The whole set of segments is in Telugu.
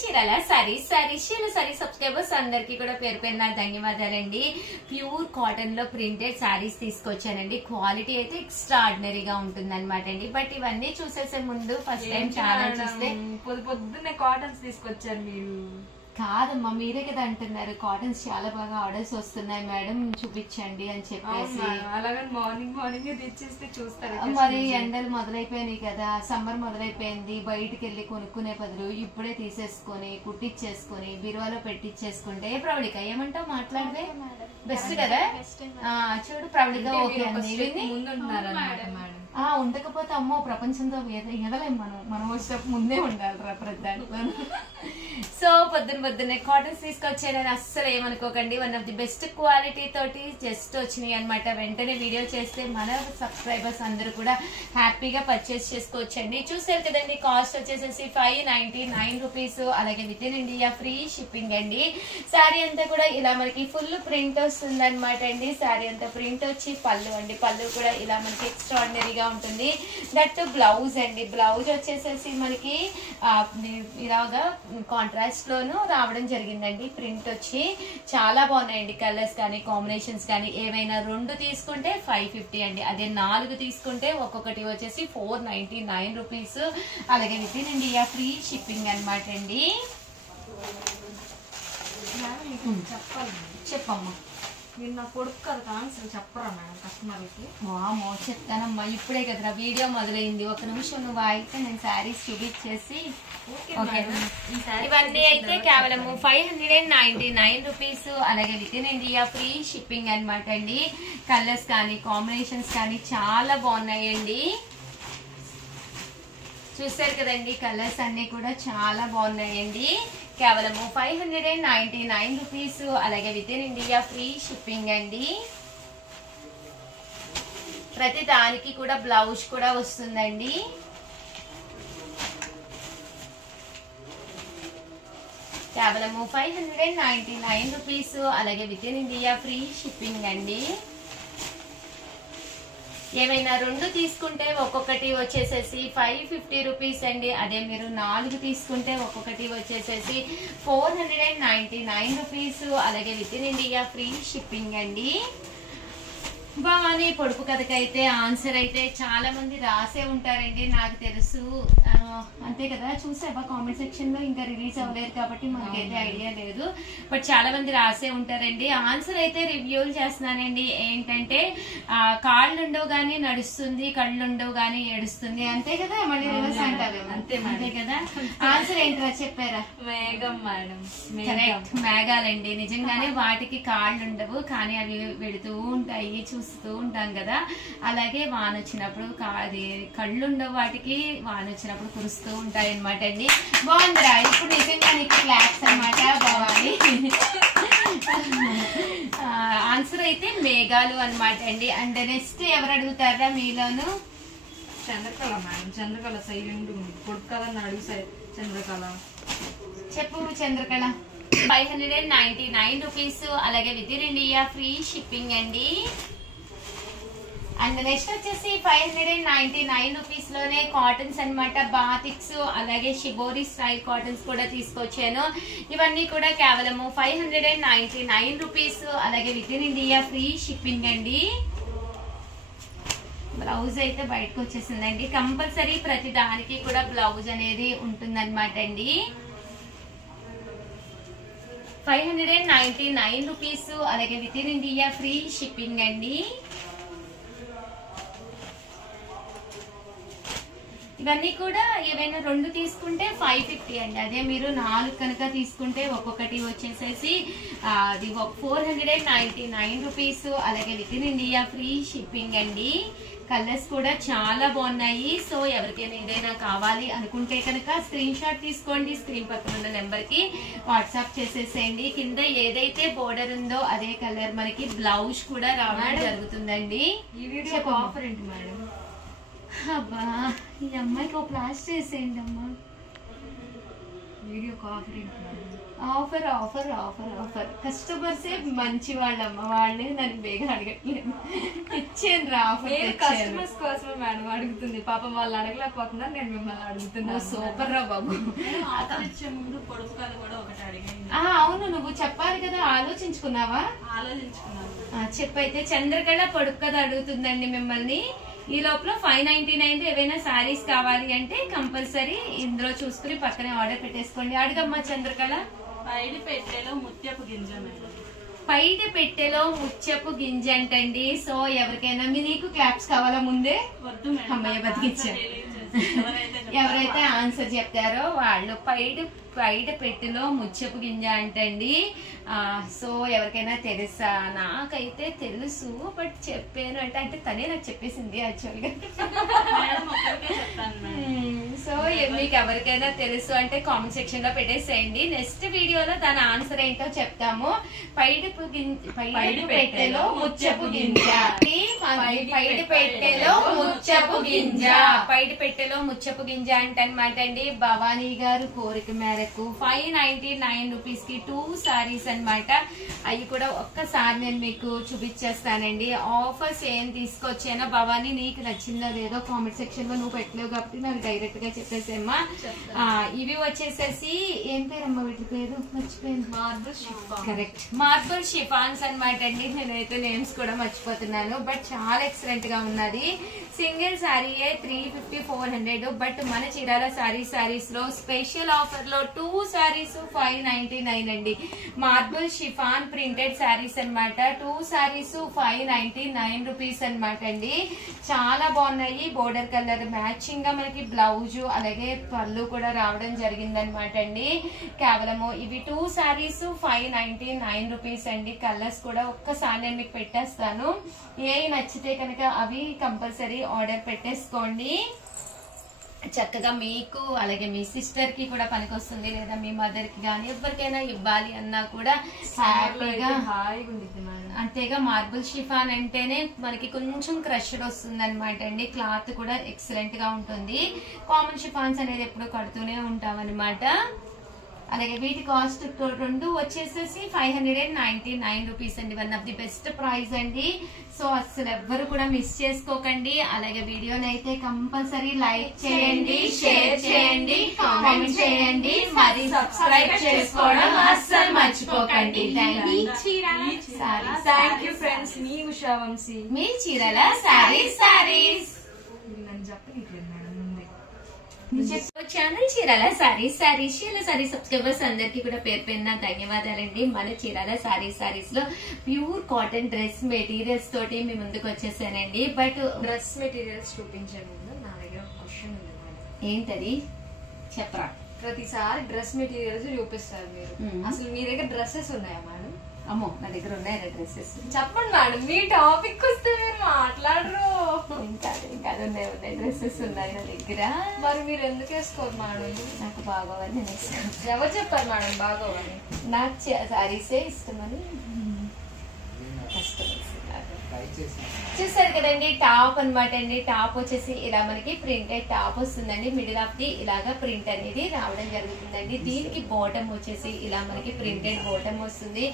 చీరాల సారీ సబ్స్క్రైబర్స్ అందరికి కూడా పేరు పేరు నా ధన్యవాదాలండి. ప్యూర్ కాటన్ లో ప్రింటెడ్ సారీస్ తీసుకొచ్చానండి. క్వాలిటీ అయితే ఎక్స్ట్రా ఆర్డినరీగా ఉంటుంది అనమాట అండి. బట్ ఇవన్నీ చూసేసే ముందు ఫస్ట్ టైం ఛానల్ చూస్తే పొద్దున్నే కాటన్స్ తీసుకొచ్చారు మీరు. కాదమ్మా, మీరే కదా అంటున్నారు కాటన్స్ చాలా బాగా ఆర్డర్స్ వస్తున్నాయి మేడం చూపించండి అని చెప్పేసి. అలాగే మార్నింగ్ తెచ్చేస్తే చూస్తారు. మరి ఎండలు మొదలైపోయినాయి కదా, సమ్మర్ మొదలైపోయింది. బయటికి వెళ్ళి కొనుక్కునే బదులు ఇప్పుడే తీసేసుకొని కుట్టిచ్చేసుకొని బీరువాలో పెట్టిచ్చేసుకుంటే ప్రవళిక ఏమంటావు మాట్లాడితే బెస్ట్ కదా. చూడు ప్రవళిక ఓకే అండి. ఉండకపోతే అమ్మో ప్రపంచంతో ఎదలేం మనం వచ్చేటప్పుడు ముందే ఉండాలి రా ప్రతి దాంట్లో. సో పొద్దున్నే కాటన్స్ తీసుకొచ్చానని అస్సలు ఏమనుకోకండి. One of the best quality తోటి జస్ట్ వచ్చినాయి అనమాట. వెంటనే వీడియో చేస్తే మన సబ్స్క్రైబర్స్ అందరూ కూడా హ్యాపీగా పర్చేస్ చేసుకోవచ్చండి. చూసారు కదండి, కాస్ట్ వచ్చేసేసి 599 రూపీస్. అలాగే with in India free shipping అండి. శారీ అంతా కూడా ఇలా మనకి ఫుల్ ప్రింట్ వస్తుంది అనమాట అండి. శారీ అంతా ప్రింట్ వచ్చి పళ్ళు అండి, పళ్ళు కూడా ఇలా మనకి ఎక్స్ట్రాడినరీగా ఉంటుంది. దట్ బ్లౌజ్ అండి, బ్లౌజ్ వచ్చేసేసి మనకి ఇలాగా కాంట్రాస్ట్ లోను రావడం జరిగిందండి. ప్రింట్ వచ్చి చాలా బాగున్నాయండి. కలర్స్ కానీ కాంబినేషన్స్ కానీ ఏమైనా 2 తీసుకుంటే 550 అండి. అదే 4 తీసుకుంటే ఒక్కొక్కటి వచ్చేసి 499 రూపీస్. అలాగే with in India free shipping అనమాట అండి. చెప్పమ్మా, మీరు నా కొడుకు కదా ఆన్సర్ చెప్పరా మేడం కస్టమర్లకి? వామో చెప్తానమ్మా, ఇప్పుడే కదరా వీడియో మొదలైంది. ఒక నిమిషం నువ్వు అయితే నేను శారీస్ చూపించేసి. ఇవన్నీ అయితే కేవలం 599 రూపీస్. అలాగే with in India free shipping అనమాట అండి. కలర్స్ కానీ కాంబినేషన్స్ కానీ చాలా బాగున్నాయండి. చూసారు కదండి, కలర్స్ అన్ని కూడా చాలా బాగున్నాయండి. కేవలం 599 రూపీస్. అలాగే with in India free shipping అండి. ప్రతి దానికి కూడా బ్లౌజ్ కూడా వస్తుందండి. కేవలం 599 రూపీస్. అలాగే with in India free shipping అండి. ఏమైనా 2 తీసుకుంటే ఒక్కొక్కటి వచ్చేసేసి 550 రూపీస్ అండి. అదే మీరు 4 తీసుకుంటే ఒక్కొక్కటి వచ్చేసేసి 499 రూపీస్. అలాగే with in India free shipping అండి. బాగానే పొడుపు కథకైతే ఆన్సర్ అయితే చాలా మంది రాసే ఉంటారండి, నాకు తెలుసు. అంతే కదా, చూసావా కామెంట్ సెక్షన్ లో? ఇంకా రిలీజ్ అవ్వలేదు కాబట్టి మనకైతే ఐడియా లేదు. బట్ చాలా మంది రాసే ఉంటారండి. ఆన్సర్ అయితే రివ్యూలు చేస్తున్నానండి. ఏంటంటే కాళ్ళు ఉండవు గానీ నడుస్తుంది, కళ్ళు ఉండవు గానీ ఏడుస్తుంది. అంతే కదా, మళ్ళీ రివర్స్ అంటారు. అంతే కదా. ఆన్సర్ ఏంటో చెప్పారా? మేఘం మేడం. కరెక్ట్, మేఘాలండి. నిజంగానే వాటికి కాళ్ళు ఉండవు కానీ అవి వెళుతూ ఉంటాయి, చూస్తూ ఉంటాం కదా. అలాగే వాన వచ్చినప్పుడు అది కళ్ళు ఉండవు వాటికి, వాన వచ్చినప్పుడు కురుస్తూ ఉంటాయి అనమాట అండి. బాగుందిరా, ఇప్పుడు నిజంగా నీకు క్లాప్స్ అనమాట. బాగుంది. ఆన్సర్ అయితే మేఘాలు అనమాట అండి. అండ్ నెక్స్ట్ ఎవరు అడుగుతారా మీలోను? చంద్రకళ మేడం. చంద్రకళ సైలెంట్ కొడుకు కదా అడుగు. చంద్రకళ చెప్పు. చంద్రకళ 599 రూపీస్. అలాగే with in India free shipping అండి. అండ్ నెక్స్ట్ వచ్చేసి 599 రూపీస్ లోనే కాటన్స్ అనమాట. బాతిక్స్ అలాగే షిబోరి స్టైల్ కాటన్స్ కూడా తీసుకొచ్చాను. ఇవన్నీ కూడా కేవలము 599 రూపీస్. అలాగే with in India free shipping అండి. బ్లౌజ్ అయితే బయటకు వచ్చేసిందండి. కంపల్సరీ ప్రతి దానికి కూడా బ్లౌజ్ అనేది ఉంటుందన్నమాట అండి. 599 రూపీస్. అలాగే with in India free shipping అండి. ఇవన్నీ కూడా ఏవైనా 2 తీసుకుంటే 550 అండి. అదే మీరు 4 కనుక తీసుకుంటే ఒక్కొక్కటి వచ్చేసేసి అది 499 రూపీస్. అలాగే with in India free shipping అండి. కలర్స్ కూడా చాలా బాగున్నాయి. సో ఎవరికైనా ఏదైనా కావాలి అనుకుంటే కనుక స్క్రీన్ షాట్ తీసుకోండి. స్క్రీన్ పక్కన ఉన్న నెంబర్ కి వాట్సాప్ చేసేసేయండి. కింద ఏదైతే బోర్డర్ ఉందో అదే కలర్ మనకి బ్లౌజ్ కూడా రావడం జరుగుతుందండి. ఈ వీడియో ఆఫర్ ఏంటి మేడం? అబ్బా, ఈ అమ్మాయికి ఒక ప్లాస్ చేసేయండి అమ్మా. వీడియో కాఫీ ఆఫర్ ఆఫర్ ఆఫర్ ఆఫర్ కస్టమర్సే మంచి వాళ్ళమ్మ, వాళ్ళే నన్ను బేగా అడగట్లేదు. ఇచ్చాను రా ఆఫర్. కస్టమర్స్ కోసమే మేడం అడుగుతుంది, పాపం వాళ్ళు అడగలేకపోతున్నారు, నేను మిమ్మల్ని అడుగుతున్నా. సూపర్ రా బాబు. ఆఫర్ ఇచ్చే ముందు పొడుపు కథ కూడా ఒకటి అడిగింది. అవును, నువ్వు చెప్పాలి కదా, ఆలోచించుకున్నావా? ఆలోచించుకున్నాను. చెప్పైతే చంద్రకళ పొడుపు కథ అడుగుతుందండి మిమ్మల్ని. ఈ లోపల 599 ఏవైనా సారీస్ కావాలి అంటే కంపల్సరీ ఇందులో చూసుకుని పక్కనే ఆర్డర్ పెట్టేసుకోండి. అడగమ్మా చంద్రకళ. పైడి పెట్టెలో ముత్యపు గింజ మేడం. పైడి పెట్టెలో ముత్యపు గింజ అంటండి. సో ఎవరికైనా నీకు క్లాప్స్ కావాలా ముందే? వద్దు మేడం. అమ్మయ్య బతికిచ్చా. ఎవరైతే ఆన్సర్ చెప్తారో వాళ్ళు పైడి పెట్టెలో ముత్యపు గింజ అంటండి. సో ఎవరికైనా తెలుసా? నాకైతే తెలుసు, బట్ చెప్పాను అంటే తనే నాకు చెప్పేసింది యాక్చువల్ గా. సో మీకు ఎవరికైనా తెలుసు అంటే కామెంట్ సెక్షన్ లో పెట్టేసేయండి. నెక్స్ట్ వీడియోలో దాని ఆన్సర్ ఏంటో చెప్తాము. పైడి పెట్టెలో ముత్యపు గింజ. పైడి పెట్టెలో ముత్యపు గింజ. పైడి పెట్టెలో ముత్యపు గింజ అంటనమాట అండి. భవానీ గారు కోరిక మేరకు 599 రూపీస్ కి 2 సారీస్ అనమాట. అవి కూడా ఒక్కసారి నేను మీకు చూపించేస్తానండి. ఆఫర్స్ ఏం తీసుకొచ్చానో భవానీ నీకు నచ్చిందో లేదో కామెంట్ సెక్షన్ లో నువ్వు పెట్టలేవు కాబట్టి నాకు డైరెక్ట్ గా చెప్పేసేమ్మా. ఇవి వచ్చేసేసి ఏం పేరమ్మా వీటి పేరు? మర్చిపోయింది. కరెక్ట్, మార్బుల్ షిఫాన్స్ అనమాట అండి. నేనైతే నేమ్స్ కూడా మర్చిపోతున్నాను, బట్ చాలా ఎక్సలెంట్ గా ఉన్నది. సింగిల్ సారీయే 350 400. బట్ మన చీరాల సారీస్ లో స్పెషల్ ఆఫర్ లో 2 సారీస్ 599 అండి. మార్బుల్ షిఫాన్ ప్రింటెడ్ సారీస్ అనమాట. 2 సారీస్ 599 రూపీస్ అనమాట అండి. చాలా బాగున్నాయి. బోర్డర్ కలర్ మ్యాచింగ్ గా మనకి బ్లౌజ్ అలాగే పళ్ళు కూడా రావడం జరిగింది అనమాట అండి. కేవలము ఇవి 2 సారీస్ 599 రూపీస్ అండి. కలర్స్ కూడా ఒక్కసారి నేను మీకు పెట్టేస్తాను. ఏ నచ్చితే కనుక అవి కంపల్సరీ ఆర్డర్ పెట్టేసుకోండి. చక్కగా మీకు అలాగే మీ సిస్టర్ కి కూడా పనికొస్తుంది, లేదా మీ మదర్ కి గానీ ఎవరికైనా ఇవ్వాలి అన్నా కూడా హ్యాపీగా హాయిగా ఉంటుంది మేడం. అంతేగా మార్బుల్ షిఫాన్ అంటేనే మనకి కొంచెం క్రష్డ్ వస్తుంది అనమాట అండి. క్లాత్ కూడా ఎక్సలెంట్ గా ఉంటుంది. కామన్ షిఫాన్స్ అనేది ఎప్పుడు కడుతూనే ఉంటాం అనమాట. అలాగే వీటి కాస్ట్ రెండు వచ్చేసేసి 599 రూపీస్ అండి. One of the best price అండి. సో అసలు ఎవ్వరు కూడా మిస్ చేసుకోకండి. అలాగే వీడియోని అయితే కంపల్సరీ లైక్ చేయండి, షేర్ చేయండి, కామెంట్ చేయండి, మరి సబ్స్క్రైబ్ చేసుకోవడం అస్సలు మర్చిపోకండి. Thank you friends. మీ ఉషా వంశీ, మీ చీరల సారీస్. నన్ను చెప్పలేదు మేడం ముందే. ఛానల్ చీరాల సారీస్ సబ్స్క్రైబర్స్ అందరికి కూడా పేరు పేరున ధన్యవాదాలండి. మన చీరాల సారీస్ లో ప్యూర్ కాటన్ డ్రెస్ మెటీరియల్స్ తోటి మీ ముందుకు వచ్చేసానండి. బట్ డ్రెస్ మెటీరియల్స్ చూపించే ముందు నా దగ్గర ఒక క్వశ్చన్ ఉంది మేడం. ఏంటది చెప్పరా? ప్రతిసారి డ్రెస్ మెటీరియల్స్ చూపిస్తారు మీరు, అసలు మీ దగ్గర డ్రెస్సెస్ ఉన్నాయా మేడం? అమ్మో, నా దగ్గర ఉన్నాయి డ్రెస్సెస్. చెప్పండి మేడం, మీ టాపిక్ వస్తే మీరు మాట్లాడరు. ఇంకా ఉన్నాయి డ్రెస్సెస్ ఉన్నాయి నా దగ్గర. మరి మీరు ఎందుకు వేసుకోరు మేడం? నాకు బాగోవని నేను వేసుకోను. ఎవరు చెప్పారు మేడం బాగోవని? నాకు సారీసే ఇష్టమని కస్టమర్స్ చూసారు కదండి. టాప్ అనమాట అండి. టాప్ వచ్చేసి ఇలా మనకి ప్రింటెడ్ టాప్ వస్తుందండి. మిడిల్ ఆఫ్ ది ఇలాగా ప్రింట్ అనేది రావడం జరుగుతుందండి. దీనికి బాటమ్ వచ్చేసి ఇలా మనకి ప్రింటెడ్ బాటమ్ వస్తుంది.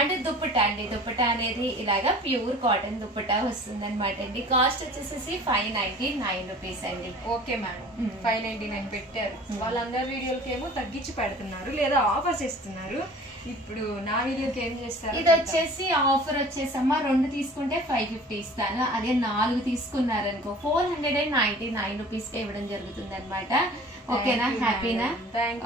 అంటే దుప్పటా అండి. దుప్పటా అనేది ఇలాగా ప్యూర్ కాటన్ దుప్పటా వస్తుంది అనమాట అండి. కాస్ట్ వచ్చేసి 599 రూపీస్ అండి. ఓకే మేడం, 599 పెట్టారు. వాళ్ళందరి వీడియోలకి ఏమో తగ్గించి పెడుతున్నారు, లేదా ఆఫర్స్ ఇస్తున్నారు. ఇప్పుడు నా వీడియోకి ఏం చేస్తారు? ఇది వచ్చేసి ఆఫర్ వచ్చేసమ్మా 2 తీసుకుంటే 550 ఇస్తాను. అదే 4 తీసుకున్నారనుకో 499 రూపీస్ ఇవ్వడం జరుగుతుంది అనమాట. ఓకేనా? హ్యాపీనా?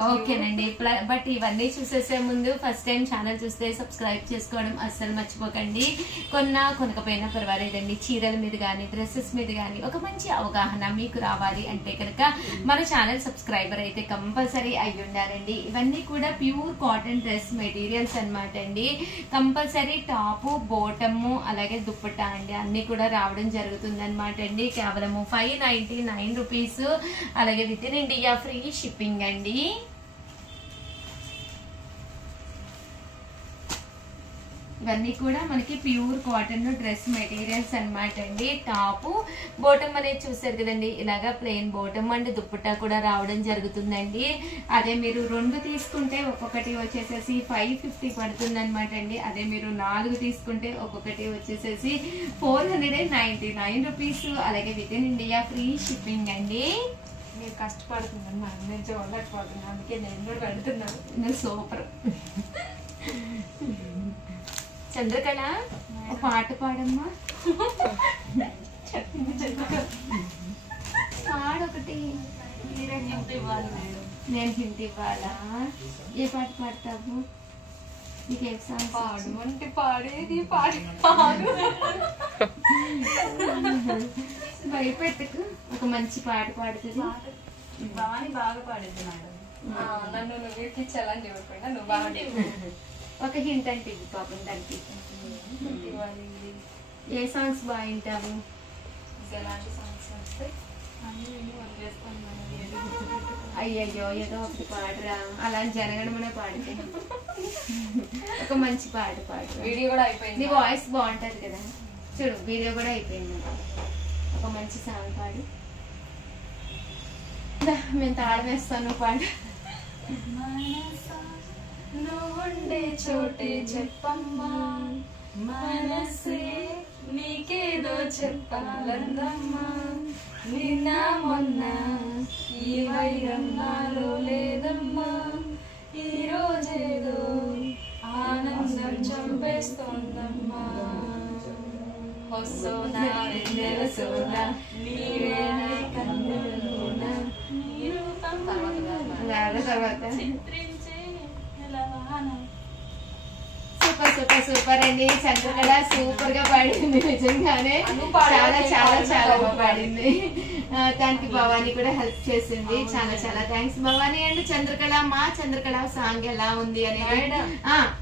ఓకేనండి. బట్ ఇవన్నీ చూసేసే ముందు ఫస్ట్ టైం ఛానల్ చూస్తే సబ్స్క్రైబ్ చేసుకోవడం అస్సలు మర్చిపోకండి. కొనకపోయినా పర్వాలేదండి. చీరల మీద గానీ డ్రెస్సెస్ మీద గానీ ఒక మంచి అవగాహన మీకు రావాలి అంటే కనుక మన ఛానల్ సబ్స్క్రైబర్ అయితే కంపల్సరీ అయి ఉండాలండి. ఇవన్నీ కూడా ప్యూర్ కాటన్ డ్రెస్ మెటీరియల్స్ అనమాట అండి. కంపల్సరీ టాప్ బోటమ్ అలాగే దుప్పట్టా అండి అన్ని కూడా రావడం జరుగుతుంది అనమాట అండి. కేవలము 599 రూపీస్. అలాగే with in India free shipping అండి. ఇవన్నీ కూడా మనకి ప్యూర్ కాటన్ డ్రెస్ మెటీరియల్స్ అన్నమాట అండి. టాప్ బోటమ్ అనేది చూసారు కదండి, ఇలాగా ప్లెయిన్ బోటమ్ అండ్ దుప్పట్టా కూడా రావడం జరుగుతుందండి. అదే మీరు 2 తీసుకుంటే ఒక్కొక్కటి వచ్చేసేసి 550 పడుతుంది అనమాట అండి. అదే మీరు 4 తీసుకుంటే ఒక్కొక్కటి వచ్చేసేసి 499 రూపీస్. అలాగే with in India free shipping అండి. మీరు కష్టపడుతున్నాను మేడం, నేను చూడలేకపోతున్నాను, అందుకే నేను కూడా పెడుతున్నాను. నువ్వు సూపర్. చంద్రకళ ఒక పాట పాడమ్మా. పాడొకటి. మీరే హింట్ ఇవ్వాలి మేడం. నేను హింట్ ఇవ్వాలా? ఏ పాట పాడతావు? నీకు ఏ సాంగ్ పాడు అంటే పాడేది పాడు. భయపెట్టుకు, ఒక మంచి పాట పాడుతుంది. భవాని బాగా పాడింది మేడం. నన్ను నువ్వు ఎక్కించాలని చెప్పకుండా నువ్వు బాగా ఒక హింట్ అంటే ఇది పాపం దానికి. ఏ సాంగ్స్ బాగా వింటావు? ఎలాంటి సాంగ్స్ వస్తే అన్ని విని వదిలేస్తాను మేడం. అయ్యయ్యో ఏదో ఒకటి పాడరా, అలా జరగడమనే పాడితే. ఒక మంచి పాట పాడు. వీడియో కూడా అయిపోయింది. నీ వాయిస్ బాగుంటది కదా, చూడు వీడియో కూడా అయిపోయింది. ఒక మంచి సాంగ్ పాడు. మేము తాళం వేస్తాను, పాడు. నువ్వుండే చోటే చెప్పమ్మా, మనసే నీకేదో చెప్పాలందమ్మా, నిన్న మొన్న ఈ వైరం నాలో లేదమ్మా, ఈ రోజేదో ఆనందం చంపేస్తోందమ్మా, వస్తోనా వెన్నెల సోనా నీవేనా కన్నులలోన, నీ రూపం తర్వాత చిత్రించే నెలవాన. సూపర్ సూపర్ సూపర్ అండి. చంద్రకళ సూపర్ గా పాడింది, నిజంగానే అను పాడాలి, చాలా చాలా నేను చాలా పాడాలి. బాగా పాడింది. దానికి భవాని కూడా హెల్ప్ చేసింది. చాలా చాలా థ్యాంక్స్ భవాని. అండ్ చంద్రకళ, మా చంద్రకళ సాంగ్ ఎలా ఉంది అనేది మేడం.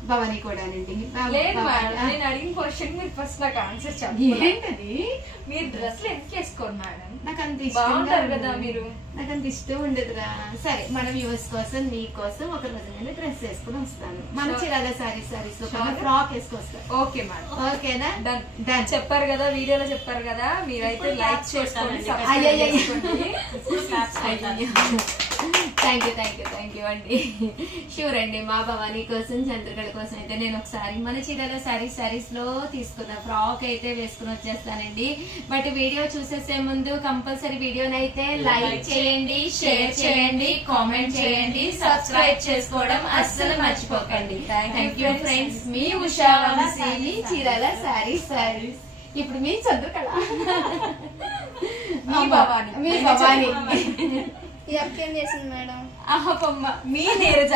భవాని కూడా అనండి. లేదు మేడం, నేను అడిగిన క్వశ్చన్ మీరు ఫస్ట్ నాకు ఆన్సర్ చెప్పాలి. ఏంటది? మీరు డ్రెస్లు ఎందుకు వేసుకోరు మేడం? నాకు అంత ఇష్టం బాగుంటారు కదా మీరు. నాకు అంత ఇష్టం ఉండదురా. సరే, మన వ్యూవర్స్ కోసం నీ కోసం ఒక రోజు నేను డ్రెస్ వేసుకుని వస్తాను. మన చీరాల సారీస్ లో ఫ్రాక్ వేసుకొస్తాను. ఓకే మేడం, ఓకేనా? డన్. డన్. చెప్పారు కదా, వీడియోలో చెప్పారు కదా, మీరైతే ఇప్పుడు లైక్ claps చేసుకోండి, కొట్టాలండి. subscribe అయ్యయ్యయ్య. చేసుకోండి. ఇప్పుడు claps కొట్టాలి. థ్యాంక్ యూ అండి. షూర్ అండి. మా భవానీ కోసం, చంద్రకళ కోసం అయితే నేను ఒకసారి మన చీరాల సారీస్ లో తీసుకున్న ఫ్రాక్ అయితే వేసుకుని వచ్చేస్తానండి. బట్ వీడియో చూసేసే ముందు కంపల్సరీ వీడియోనైతే లైక్ చేయండి, షేర్ చేయండి, కామెంట్ చేయండి, సబ్స్క్రైబ్ చేసుకోవడం అస్సలు మర్చిపోకండి. Thank you friends. మీ ఉషా వంశీ, చీరాల సారీస్. ఇప్పుడు మీ చంద్రకళ, మీ భవాని. మీ భవాని. ఈ అక్క ఏం చేసింది మేడం? అహపమ్మ. మీ నీరజ.